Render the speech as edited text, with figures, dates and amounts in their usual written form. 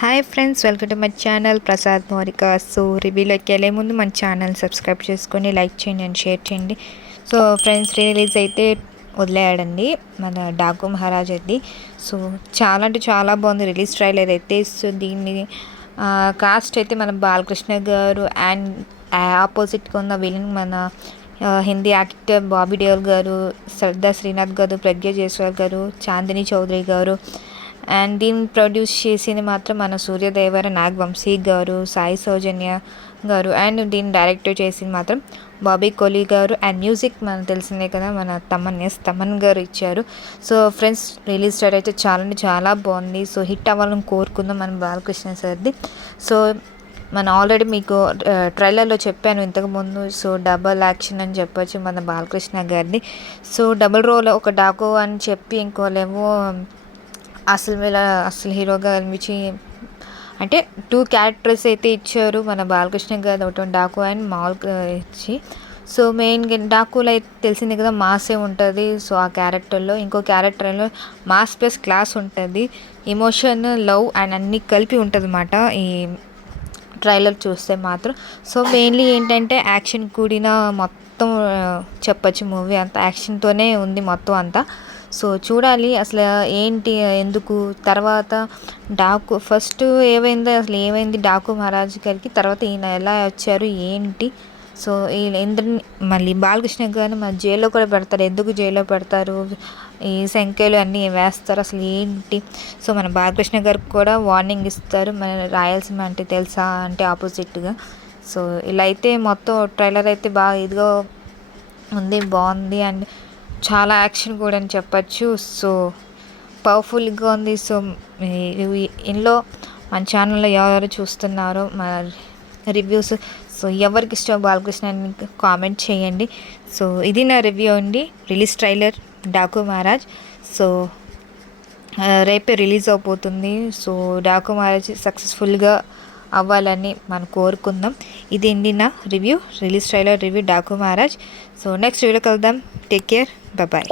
Hi friends, welcome to my channel Prasad మౌరిక. So రివ్యూలోకి వెళ్ళే ముందు మన ఛానల్ సబ్స్క్రైబ్ చేసుకొని లైక్ చేయండి అండ్ షేర్ చేయండి. సో ఫ్రెండ్స్, రిలీజ్ అయితే వదిలేయాడండి మన డాకు మహారాజ్ అది. సో చాలా అంటే చాలా బాగుంది రిలీజ్ ట్రైలర్ అయితే. సో దీన్ని కాస్ట్ అయితే మన బాలకృష్ణ గారు అండ్ ఆపోజిట్గా ఉన్న విలన్ మన హిందీ యాక్టర్ బాబీ దేయోల్ గారు, శ్రద్ధా శ్రీనాథ్ గారు, ప్రజ్ఞా జైస్వాల్ గారు, చాందిని చౌదరి గారు. అండ్ దీన్ని ప్రొడ్యూస్ చేసింది మాత్రం మన సూర్యదేవర, నాగవంశీ గారు, సాయి సౌజన్య గారు. అండ్ దీన్ని డైరెక్టర్ చేసింది మాత్రం బాబీ కోలీ గారు. అండ్ మ్యూజిక్ మనకు తెలిసిందే కదా, మన తమన్ గారు ఇచ్చారు. సో ఫ్రెండ్స్, రిలీజ్ డేట్ అయితే చాలా అంటే చాలా బాగుంది. సో హిట్ అవ్వాలని కోరుకుందాం మన బాలకృష్ణ సార్ది. సో మనం ఆల్రెడీ మీకు ట్రైలర్లో చెప్పాను ఇంతకుముందు. సో డబల్ యాక్షన్ అని చెప్పొచ్చు మన బాలకృష్ణ గారిది. సో డబుల్ రోల్, ఒక డాకు అని చెప్పి ఇంకోలేమో అసలు హీరోగా అనిపించి, అంటే 2 క్యారెక్టర్స్ అయితే ఇచ్చారు మన బాలకృష్ణ గారు, ఒకటి డాకు అండ్ మామూలుగా ఇచ్చి. సో మెయిన్గా డాకులో అయితే తెలిసింది కదా, మాసే ఉంటుంది. సో ఆ క్యారెక్టర్లో ఇంకో క్యారెక్టర్లో మాస్ ప్లస్ క్లాస్ ఉంటుంది, ఎమోషన్, లవ్ అండ్ అన్నీ కలిపి ఉంటుంది అన్నమాట ఈ ట్రైలర్ చూస్తే మాత్రం. సో మెయిన్లీ ఏంటంటే యాక్షన్ కూడిన మొత్తం చెప్పచ్చు, మూవీ అంతా యాక్షన్తోనే ఉంది మొత్తం అంతా. సో చూడాలి అసలు ఏంటి, ఎందుకు, తర్వాత డాకు ఫస్ట్ ఏమైంది డాకు మహారాజ్ గారికి, తర్వాత ఈయన ఎలా వచ్చారు ఏంటి. సో వీళ్ళందరినీ మళ్ళీ బాలకృష్ణ గారిని మన జైల్లో కూడా పెడతారు. ఎందుకు జైల్లో పెడతారు, ఈ సంఖ్యలు అన్నీ వేస్తారు అసలు ఏంటి. సో మన బాలకృష్ణ గారికి కూడా వార్నింగ్ ఇస్తారు, మన రాయలసీమ అంటే తెలుసా అంటే ఆపోజిట్గా. సో ఇలా అయితే మొత్తం ట్రైలర్ అయితే బాగా ఇదిగా ఉంది, బాగుంది. అండ్ చాలా యాక్షన్ కూడా అని చెప్పచ్చు. సో పవర్ఫుల్గా ఉంది. సో ఇందులో మన ఛానల్లో ఎవరు చూస్తున్నారో మన రివ్యూస్, సో ఎవరికి ఇష్టం బాలకృష్ణ అని కామెంట్ చేయండి. సో ఇది నా రివ్యూ అండి, release trailer Daku Maharaj. So రేపే రిలీజ్ అవబోతుంది. సో డాకు మహారాజ్ సక్సెస్ఫుల్గా అవ్వాలని మనం కోరుకుందాం. ఇది అండి నా review, release trailer review Daku Maharaj. So next video కలుద్దాం. Take care, bye.